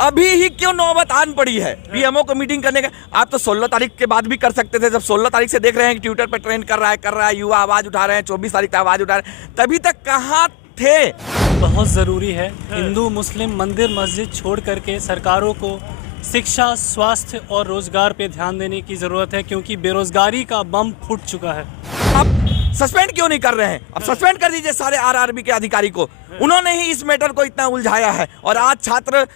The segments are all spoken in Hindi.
अभी ही क्यों नौबत आन पड़ी है पीएमओ को मीटिंग करने का? आप तो 16 तारीख के बाद भी कर सकते थे। जब 16 तारीख से देख रहे हैं कि ट्विटर पर ट्रेंड कर रहा है, युवा आवाज उठा रहे हैं, 24 तारीख तक आवाज उठा रहे हैं, तभी तक कहाँ थे? बहुत ज़रूरी है। हिंदू मुस्लिम मंदिर मस्जिद छोड़ करके सरकारों को शिक्षा, स्वास्थ्य और रोजगार पे ध्यान देने की ज़रूरत है, क्योंकि बेरोजगारी का बम फूट चुका है। अब सस्पेंड क्यों नहीं कर रहे हैं? अब सस्पेंड कर दीजिए सारे आरआरबी के अधिकारी को। उन्होंने ही इस मैटर को इतना उलझाया है। और आज छात्र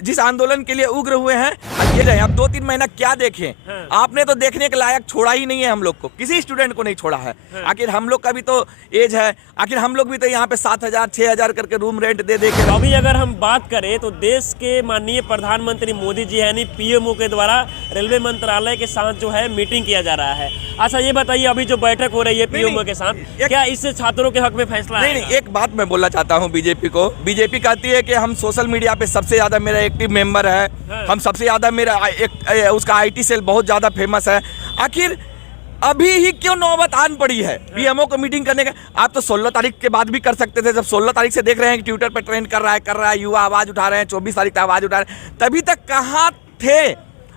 जिस आंदोलन के लिए उग्र हुए हैं, ये रहे। अब 2-3 महीना क्या देखें? आपने तो देखने के लायक छोड़ा ही नहीं है हम लोग को, किसी स्टूडेंट को नहीं छोड़ा है। आखिर हम लोग का भी तो एज है, आखिर हम लोग भी तो यहाँ पे 7,000 6,000 करके रूम रेंट दे के। अभी अगर हम बात करें तो देश के माननीय प्रधानमंत्री मोदी जी यानी पीएमओ के द्वारा रेलवे मंत्रालय के साथ जो है मीटिंग किया जा रहा है। अच्छा ये बताइए, अभी जो बैठक हो रही है पीएमओ के साथ, क्या इससे छात्रों के हक में फैसला है? नहीं, एक बात मैं बोलना चाहता हूँ बीजेपी को। बीजेपी कहती है कि हम सोशल मीडिया पे सबसे ज्यादा मेरा एक्टिव मेंबर है, हम सबसे ज्यादा मेरा उसका आईटी सेल बहुत ज्यादा फेमस है। आखिर अभी ही क्यों नौबत आन पड़ी है पीएमओ को मीटिंग करने का? आप तो 16 तारीख के बाद भी कर सकते थे। जब 16 तारीख से देख रहे हैं कि ट्विटर पर ट्रेंड कर रहा है, युवा आवाज उठा रहे हैं, 24 तारीख तक आवाज उठा रहे हैं, तभी तक कहाँ थे?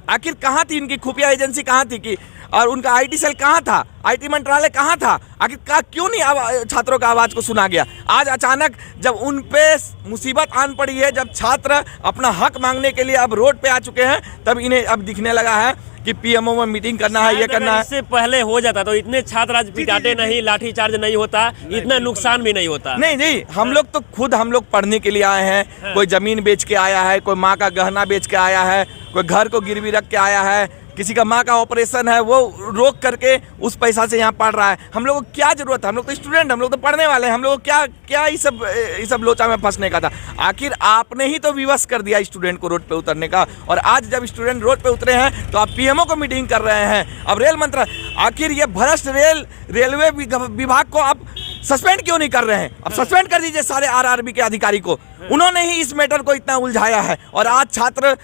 आखिर कहाँ थी इनकी खुफिया एजेंसी? कहाँ थी कि और उनका आईटी सेल कहाँ था? आईटी मंत्रालय कहाँ था? आखिर क्यों नहीं छात्रों का आवाज को सुना गया? आज अचानक जब उन पे मुसीबत आन पड़ी है, जब छात्र अपना हक मांगने के लिए अब रोड पे आ चुके हैं, तब इन्हें अब दिखने लगा है कि पीएमओ में मीटिंग करना है, ये करना है। इससे पहले हो जाता तो इतने छात्र आज पिटाते नहीं, लाठीचार्ज नहीं होता, इतना नुकसान भी नहीं होता। नहीं, हम लोग तो खुद हम लोग पढ़ने के लिए आए हैं। कोई जमीन बेच के आया है, कोई माँ का गहना बेच के आया है, कोई घर को गिरवी रख के आया है, किसी का माँ का ऑपरेशन है, वो रोक करके उस पैसा से यहाँ पढ़ रहा है। हम लोगों को क्या जरूरत है? हम लोग तो स्टूडेंट, हम लोग तो पढ़ने वाले हैं। हम लोग को क्या ये सब लोचा में फंसने का था? आखिर आपने ही तो विवश कर दिया स्टूडेंट को रोड पे उतरने का। और आज जब स्टूडेंट रोड पे उतरे हैं तो आप पीएमओ को मीटिंग कर रहे हैं। अब रेल मंत्रालय, आखिर ये भ्रष्ट रेलवे विभाग को आप सस्पेंड क्यों नहीं कर रहे हैं? अब सस्पेंड कर दीजिए सारे आरआरबी के अधिकारी को। उन्होंने ही इस मैटर को इतना उलझाया है। और आज छात्र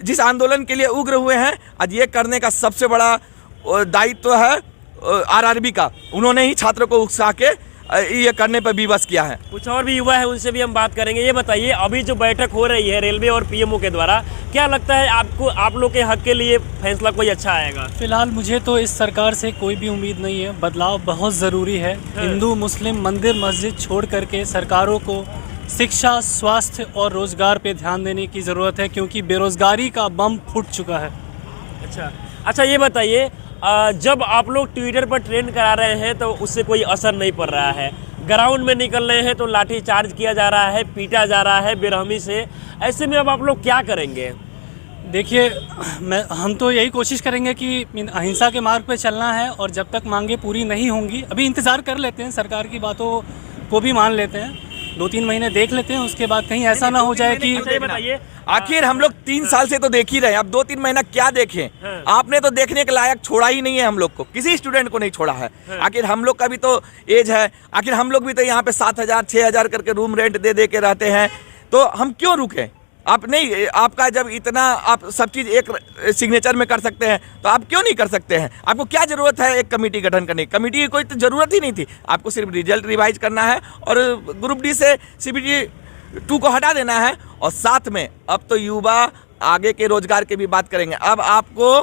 जिस आंदोलन के लिए उग्र हुए हैं, आज ये करने का सबसे बड़ा दायित्व है आरआरबी का। उन्होंने ही छात्रों को उकसा के ये करने पर विवश किया है। कुछ और भी युवा है, उनसे भी हम बात करेंगे। ये बताइए, अभी जो बैठक हो रही है रेलवे और पीएमओ के द्वारा, क्या लगता है आपको, आप लोग के हक के लिए फैसला कोई अच्छा आएगा? फिलहाल मुझे तो इस सरकार से कोई भी उम्मीद नहीं है। बदलाव बहुत ज़रूरी है। हिंदू मुस्लिम मंदिर मस्जिद छोड़ करके सरकारों को शिक्षा, स्वास्थ्य और रोजगार पे ध्यान देने की ज़रूरत है, क्योंकि बेरोजगारी का बम फूट चुका है। अच्छा ये बताइए, जब आप लोग ट्विटर पर ट्रेंड करा रहे हैं तो उससे कोई असर नहीं पड़ रहा है, ग्राउंड में निकल रहे हैं तो लाठी चार्ज किया जा रहा है, पीटा जा रहा है बेरहमी से, ऐसे में अब आप लोग क्या करेंगे? देखिए, हम तो यही कोशिश करेंगे कि अहिंसा के मार्ग पे चलना है, और जब तक मांगे पूरी नहीं होंगी, अभी इंतज़ार कर लेते हैं, सरकार की बातों को भी मान लेते हैं, 2-3 महीने देख लेते हैं, उसके बाद कहीं ऐसा ना हो जाए कि। बताइए, आखिर हम लोग 3 साल से तो देख ही रहे हैं, अब 2-3 महीना क्या देखें? आपने तो देखने के लायक छोड़ा ही नहीं है हम लोग को, किसी स्टूडेंट को नहीं छोड़ा है। आखिर हम लोग का भी तो एज है, आखिर हम लोग भी तो यहाँ पे 7,000 6,000 करके रूम रेंट दे के रहते हैं, तो हम क्यों रुके? आप नहीं, आपका जब इतना आप सब चीज़ एक सिग्नेचर में कर सकते हैं तो आप क्यों नहीं कर सकते हैं? आपको क्या ज़रूरत है एक कमेटी गठन करने की? कमेटी की कोई तो ज़रूरत ही नहीं थी। आपको सिर्फ रिजल्ट रिवाइज करना है और ग्रुप डी से CBT 2 को हटा देना है। और साथ में अब तो युवा आगे के रोजगार की भी बात करेंगे। अब आपको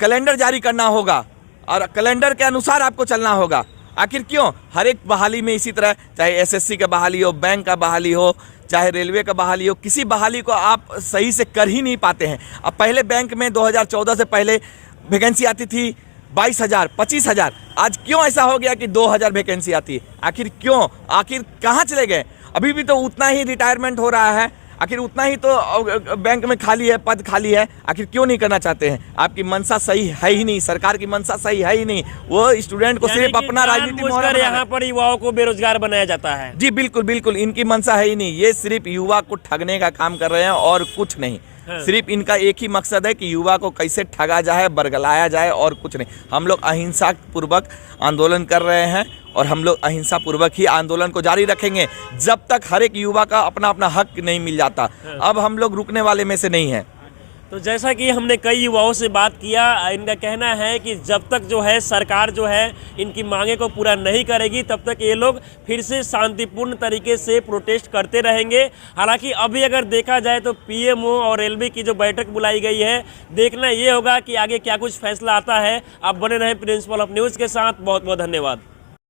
कैलेंडर जारी करना होगा और कैलेंडर के अनुसार आपको चलना होगा। आखिर क्यों? हर एक बहाली में इसी तरह, चाहे SSC का बहाली हो, बैंक का बहाली हो, चाहे रेलवे का बहाली हो, किसी बहाली को आप सही से कर ही नहीं पाते हैं। अब पहले बैंक में 2014 से पहले वैकेंसी आती थी 22,000 25,000, आज क्यों ऐसा हो गया कि 2,000 वैकेंसी आती है? आखिर क्यों? आखिर कहाँ चले गए? अभी भी तो उतना ही रिटायरमेंट हो रहा है, आखिर उतना ही तो बैंक में खाली है, पद खाली है। आखिर क्यों नहीं करना चाहते हैं? आपकी मंशा सही है ही नहीं, सरकार की मंशा सही है ही नहीं। वो स्टूडेंट को सिर्फ अपना राजनीति में यहाँ पर युवाओं को बेरोजगार बनाया जाता है। जी बिल्कुल, इनकी मंशा है ही नहीं। ये सिर्फ युवा को ठगने का काम कर रहे हैं और कुछ नहीं। सिर्फ इनका एक ही मकसद है कि युवा को कैसे ठगा जाए, बरगलाया जाए, और कुछ नहीं। हम लोग अहिंसा पूर्वक आंदोलन कर रहे हैं और हम लोग अहिंसा पूर्वक ही आंदोलन को जारी रखेंगे जब तक हर एक युवा का अपना अपना हक नहीं मिल जाता। अब हम लोग रुकने वाले में से नहीं है। तो जैसा कि हमने कई युवाओं से बात किया, इनका कहना है कि जब तक जो है सरकार जो है इनकी मांगे को पूरा नहीं करेगी तब तक ये लोग फिर से शांतिपूर्ण तरीके से प्रोटेस्ट करते रहेंगे। हालांकि अभी अगर देखा जाए तो पीएमओ और रेलवे की जो बैठक बुलाई गई है, देखना ये होगा कि आगे क्या कुछ फैसला आता है। आप बने रहें प्रिंसिपल ऑफ न्यूज़ के साथ। बहुत बहुत धन्यवाद।